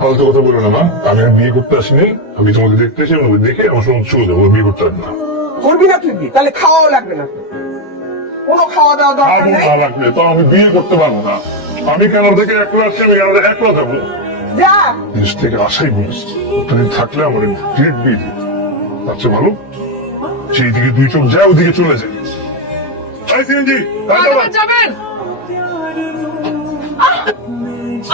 ফালতু কথা বলো না মা, আমি আর বিয়ে করতে আসিনি। আমি তোমাকে দেখতে এসে আমাকে দেখে আমার সঙ্গে চলে যাবো, বিয়ে করতে আসবে না। করবি না তুই বিয়ে? তাহলে খাওয়াও লাগবে না, কোনো খাওয়া দাওয়া দরকার খাবো নেই। না লাগবে তো আমি বিয়ে করতে পারবো না। আমি কানাডা থেকে একলা আসছি, আমি কানাডা একলা যাবো। যা। দেশ থেকে আসাই বলিস, তুমি থাকলে আমার ডিরেক্ট বিয়ে দিত। তার চেয়ে ভালো সেই দিকে দুই চোখ যায়, ওদিকে চলে যায়। এই সিএনজি, যাবেন?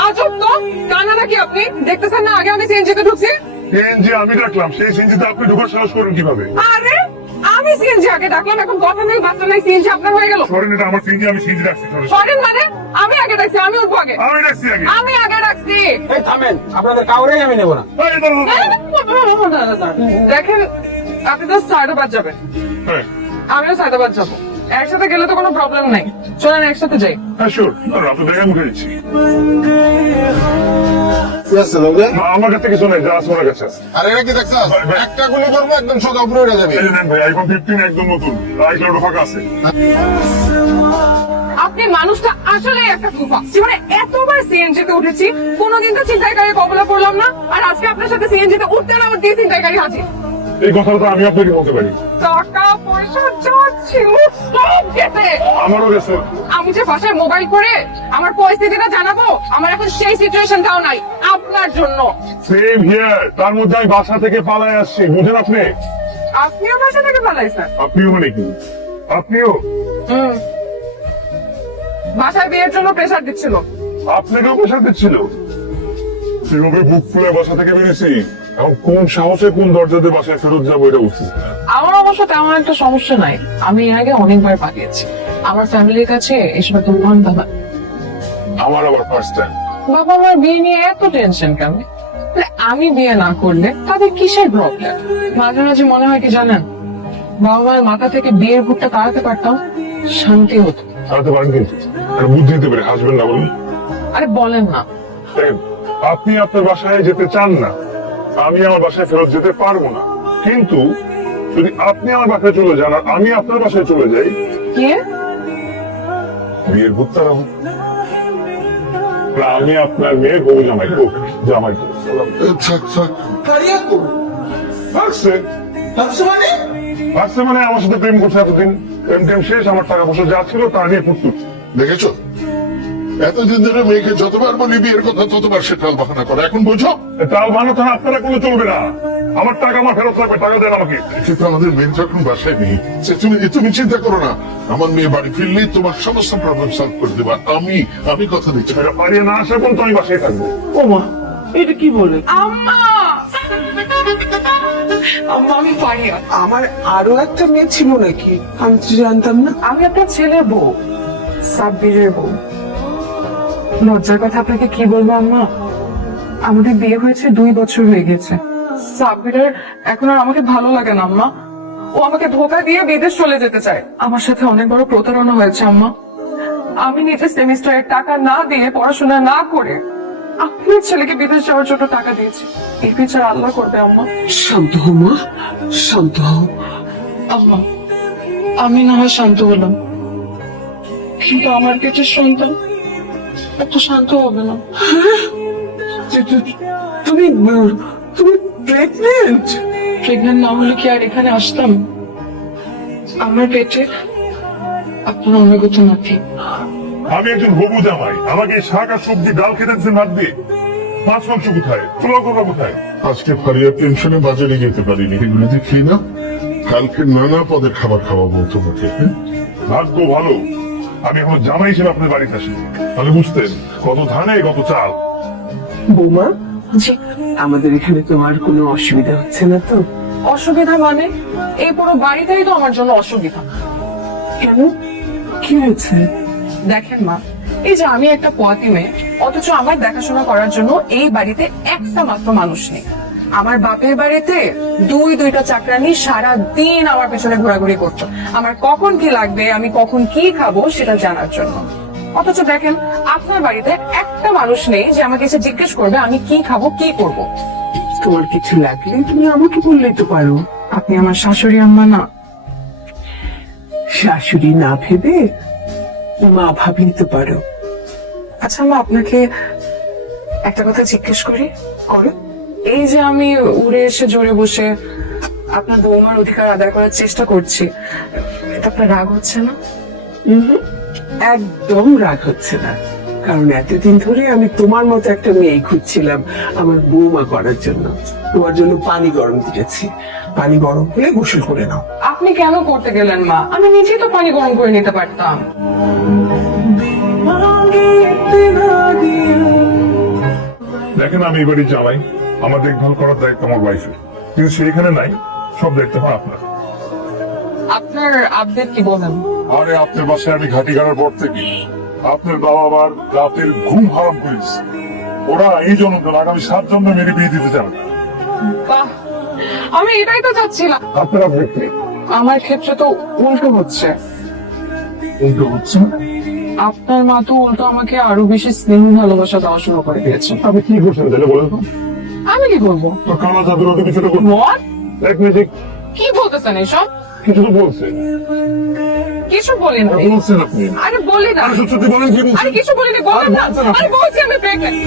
আজব তো, কানা নাকি আপনি? দেখতেছেন না আগে আমি সিএনজিতে ঢুকছি? সিএনজি আমি ডাকলাম, সেই সিএনজিতে আপনি ঢোকার সাহস করেন কিভাবে? আরে আমি সিএনজি আগে ডাকলাম, এখন কথা নেই বার্তা নাই, সিএনজি আপনার হয়ে গেল। সরেন, এটা আমার সিএনজি, আমি সিএনজি ডাকছি। সরেন মানে? আমি আগে ডাকছি, আমি উঠবো আগে। আমি ডাকছি আগে। আমি আগে ডাকছি। এই থামেন, আপনাদের কাউরেই আমি নেব না। এই দাঁড়াও। দেখেন, আপনি তো সায়দাবাদ যাবেন, হ্যাঁ, আমিও সায়দাবাদ যাবো। একসাথে গেলে তো কোনো প্রবলেম নাই, চলেন একসাথে যাই। হ্যাঁ শিওর। আপনি দেখে মুখে দিচ্ছি। কি আছে লোকে? আমার কাছ থেকে শোনেন, যা আছে ওনার কাছে আছে। আর এটা কি দেখছ? একটা গুলি করবো একদম সোজা উপরে উড়ে যাবে। এই যে নেন ভাই, আইফোন 15 একদম নতুন, আইক্লাউড ফাঁকা আছে। আপনি মানুষটা আসলেই একটা কুফা। জীবনে এতবার সিএনজিতে উঠেছি, কোনোদিন তো ছিনতাইকারী কবলে পড়লাম না, আর আজকে আপনার সাথে সিএনজিতে উঠতে না উঠতে ছিনতাইকারী হাজির। এই কথাটা তো আমি আপনাকে বলতে পারি। টাকা পয়সা যা ছিল সব গেছে। আমারও গেছে। আমি যে বাসায় মোবাইল করে আমার পরিস্থিতিটা জানাবো, আমার এখন সেই সিচুয়েশনটাও নাই আপনার জন্য। সেম হিয়ার, তার মধ্যে আমি বাসা থেকে পালায় আসছি, বুঝেন আপনি? আপনিও বাসা থেকে পালাইছেন? আপনিও মানে কি? আপনিও? বাসায় বিয়ের জন্য প্রেসার দিচ্ছিল। আপনাকেও প্রেশার দিচ্ছিল? সেভাবে বুক ফুলে বাসা থেকে বেরিয়েছি, এখন কোন সাহসে কোন দরজাতে বাসায় ফেরত যাবো এটা বুঝতেছি না। আমার অবশ্য তেমন একটা সমস্যা নাই, আমি এর আগে অনেকবার পালিয়েছি। আমার ফ্যামিলির কাছে এসব একটা উদাহরণ দাদা। আমার আবার ফার্স্ট টাইম। বাবা আমার বিয়ে নিয়ে এত টেনশন কেন? মানে আমি বিয়ে না করলে তাদের কিসের প্রবলেম? মাঝে মাঝে মনে হয় কি জানেন, বাবা মায়ের মাথা থেকে বিয়ের ভুটটা তাড়াতে পারতাম, শান্তি হতো। হারাতে পারেন কিন্তু, আর বুদ্ধি দিতে পারে, হাসবেন না বলুন। আরে বলেন না। দেখেন, আপনি আপনার বাসায় যেতে চান না, আমি আমার বাসায় ফেরত যেতে পারবো না। কিন্তু যদি আপনি আমার বাসায় চলে যান আর আমি আপনার বাসায় চলে যাই, কে? বিয়ের ভুট্টারা আমি আপনার মেয়ের বউ জামাই হোক, জামাই হোক। হারিয়া তো ভাগছে ভাবছো মানে? ভাগছে মানে আমার সাথে প্রেম করছে এতদিন, প্রেম টেম শেষ, আমার টাকা পয়সা যা ছিল তা নিয়ে ফুটতুট। দেখেছো, এতদিন ধরে মেয়েকে যতবার বলি বিয়ের কথা ততবার সে টাল বাহানা করে। এখন বুঝো, তাও বানাতে আপনারা কোনো চলবে না। আমার টাকা আমার ফেরত লাগবে, টাকা দেন আমাকে। কিন্তু আমাদের মেয়ে যখন বাসায় নেই, তুমি চিন্তা করো না, আমার মেয়ে বাড়ি ফিরলেই তোমার সমস্ত প্রবলেম সলভ করে দেবা। আমি কথা দিচ্ছি। এটা পারিয়ে না আসা পর্যন্ত আমি বাসায় থাকবো। ও মা, এটা কি বলে? আম্মা, আম্মা আমি পারি না। আমার আরো একটা মেয়ে ছিল নাকি? আমি তো জানতাম না। আমি আপনার ছেলের বউ, সাব্বিরের বউ। লজ্জার কথা আপনাকে কি বলবো আম্মা, আমাদের বিয়ে হয়েছে 2 বছর হয়ে গেছে। সাব্বিরের এখন আর আমাকে ভালো লাগে না আম্মা, ও আমাকে ধোকা দিয়ে বিদেশ চলে যেতে চায়। আমার সাথে অনেক বড় প্রতারণা হয়েছে আম্মা। আমি নিজের সেমিস্টারের টাকা না দিয়ে, পড়াশোনা না করে আপনার ছেলেকে বিদেশ যাওয়ার জন্য টাকা দিয়েছি। এই বিচার আল্লাহ করবে আম্মা। শান্ত হও মা, শান্ত হও। আম্মা, আমি না হয় শান্ত হলাম, কিন্তু আমার পেটের সন্তান এত শান্ত হবে না। তুমি প্রেগনেন্ট? প্রেগনেন্ট না হলে কি আর এখানে আসতাম? আমার পেটে আপনার অনুগত নাতি। আমি একজন হবু জামাই, আমাকে শাক আর সবজি ডাল খেতে দিচ্ছেন ভাত দিয়ে। মাছ মাংস কোথায়, পোলাও করবো কোথায়? আজকে ফারিয়া টেনশনে বাজারে যেতে পারিনি, এগুলো দেখি না, কালকে নানা পদের খাবার খাওয়াবো তোমাকে। ভাগ্য ভালো আমি এখন জামাই হিসেবে আপনার বাড়িতে আসি, তাহলে বুঝতেন কত ধানে কত চাল। বৌমা, জি। আমাদের এখানে তোমার কোনো অসুবিধা হচ্ছে না তো? অসুবিধা মানে? এই পুরো বাড়িটাই তো আমার জন্য অসুবিধা। কেন, কি হয়েছে? দেখেন মা, এই যে আমি একটা পোয়াতি মেয়ে, অথচ আমার দেখাশোনা করার জন্য এই বাড়িতে একটা মাত্র মানুষ নেই। আমার বাপের বাড়িতে 2-2টা চাকরানি সারা দিন আমার পেছনে ঘোরাঘুরি করতো, আমার কখন কি লাগবে, আমি কখন কি খাবো সেটা জানার জন্য। অথচ দেখেন আপনার বাড়িতে একটা মানুষ নেই যে আমাকে এসে জিজ্ঞেস করবে আমি কি খাবো, কি করব। তোমার কিছু লাগলে তুমি আমাকে বললেই তো পারো। আপনি আমার শাশুড়ি আম্মা না? শাশুড়ি না ভেবে মা ভাবলেই তো পারো। আচ্ছা মা, আপনাকে একটা কথা জিজ্ঞেস করি। করো। এই যে আমি উড়ে এসে জোরে বসে আপনার বৌমার অধিকার আদায় করার চেষ্টা করছি, এটা আপনার রাগ হচ্ছে না? একদম রাগ হচ্ছে না, কারণ এতদিন ধরে আমি তোমার মতো একটা মেয়ে খুঁজছিলাম আমার বৌমা করার জন্য। তোমার জন্য পানি গরম দিয়েছি, পানি গরম করে গোসল করে নাও। আপনি কেন করতে গেলেন মা? আমি নিজেই তো পানি গরম করে নিতে পারতাম। দেখেন, আমি এই বাড়ির জামাই, আমার দেখভাল করার দায়িত্ব আমার ওয়াইফের, কিন্তু সেইখানে নাই, সব দায়িত্ব হয় আপনার। আপনার আপডেট কি বলেন? আরে আপনার বাসায় আমি ঘাটি গাড়ার পর থেকে আপনার বাবা আবার রাতের ঘুম হারাম করেছে। ওরা এই জন্য আগামী 7 জন্ম মেরে বিয়ে দিতে চান। বাহ, আমি এটাই তো চাচ্ছিলাম। আপনার আপডেট কি? আমার ক্ষেত্রে তো উল্টো হচ্ছে। উল্টো হচ্ছে? আপনার মা তো উল্টো আমাকে আরো বেশি স্নেহ ভালোবাসা দেওয়া শুরু করে দিয়েছেন। আপনি কি করছেন তাহলে বলেন তো? আমি কি করবো? তো কালা জাদুর ওকে কিছুটা করুন। What? এক মিনিট, কি বলতেছেন এসব? কিছু তো বলছে। কিছু বলি না। বলছেন আপনি? আরে বলি না। আরে সত্যি বলেন, কি বলছেন? আরে কিছু বলিনি, বলেন না। বলছেন আপনি? আরে বলছি আমি প্রেগনেন্ট।